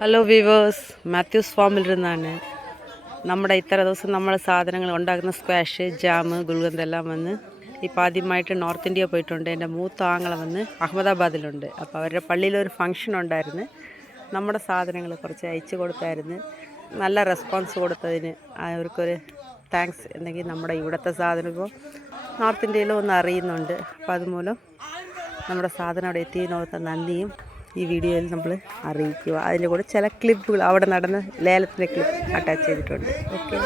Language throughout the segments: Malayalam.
ഹലോ വീവേഴ്സ്, മാത്യൂസ് ഫാമിൽ നിന്നാണ്. നമ്മുടെ ഇത്ര ദിവസം നമ്മൾ സാധനങ്ങൾ ഉണ്ടാക്കുന്ന സ്ക്വാഷ്, ജാം, ഗുൽഗന്ത് എല്ലാം വന്ന് ഇപ്പോൾ ആദ്യമായിട്ട് നോർത്ത് ഇന്ത്യ പോയിട്ടുണ്ട്. എൻ്റെ മൂത്ത ആങ്ങളെ വന്ന് അഹമ്മദാബാദിലുണ്ട്. അപ്പോൾ അവരുടെ പള്ളിയിലൊരു ഫംഗ്ഷൻ ഉണ്ടായിരുന്നു. നമ്മുടെ സാധനങ്ങൾ കുറച്ച് അയച്ചു കൊടുത്തായിരുന്നു. നല്ല റെസ്പോൺസ് കൊടുത്തതിന് അവർക്കൊരു താങ്ക്സ്. എന്തെങ്കിൽ നമ്മുടെ ഇവിടുത്തെ സാധനം ഇപ്പോൾ നോർത്ത് ഇന്ത്യയിലും ഒന്ന് അറിയുന്നുണ്ട്. അപ്പോൾ അതുമൂലം നമ്മുടെ സാധനം അവിടെ എത്തിയതിനോർത്ത നന്ദിയും ഈ വീഡിയോയിൽ നമ്മൾ അറിയിക്കുക. അതിൻ്റെ കൂടെ ചില ക്ലിപ്പുകൾ അവിടെ നടന്ന ലേലത്തിൻ്റെ ക്ലിപ്പ് അറ്റാച്ച് ചെയ്തിട്ടുണ്ട്. ഓക്കെ,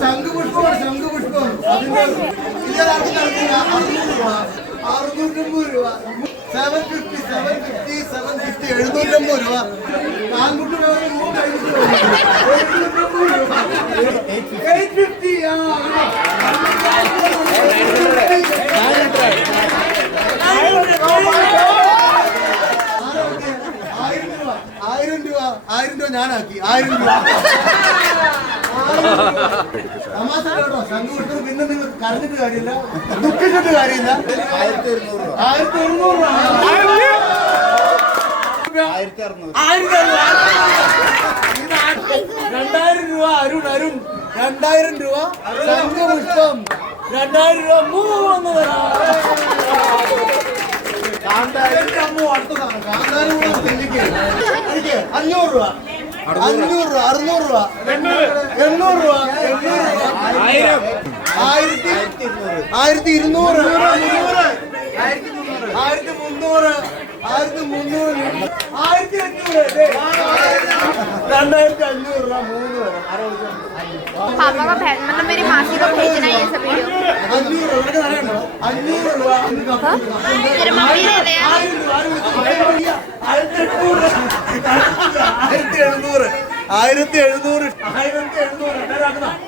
ശംഖുപുഷ്പം 650 രൂപ, 750 750 രൂപ. ആൺകുട്ടി 850. 1000 രൂപ ഞാനാക്കി. 1000 രൂപ തമാശ കേട്ടോ. ശംഖുപുഷ്പം പിന്നെ നിങ്ങൾ കരഞ്ഞിട്ട് കാര്യമില്ല, ദുഃഖിച്ചിട്ട് കാര്യമില്ല. 1200 രൂപ. 2000 രൂപ. അരുൺ 2000 രൂപ. ശംഖുപുഷ്പം 2000 രൂപ. 3 തരാം. അടുത്തതാണ് കാന്താരം. 500 രൂപ. 500 രൂപ. 600 രൂപ. 800 രൂപ. 1200. 1300. 1300. 2500 रहा 3 पापा का मतलब मेरी मासी को भेजना है ये सब वीडियो। 500 रहा तेरे मम्मी ने दिया 1700. 1700.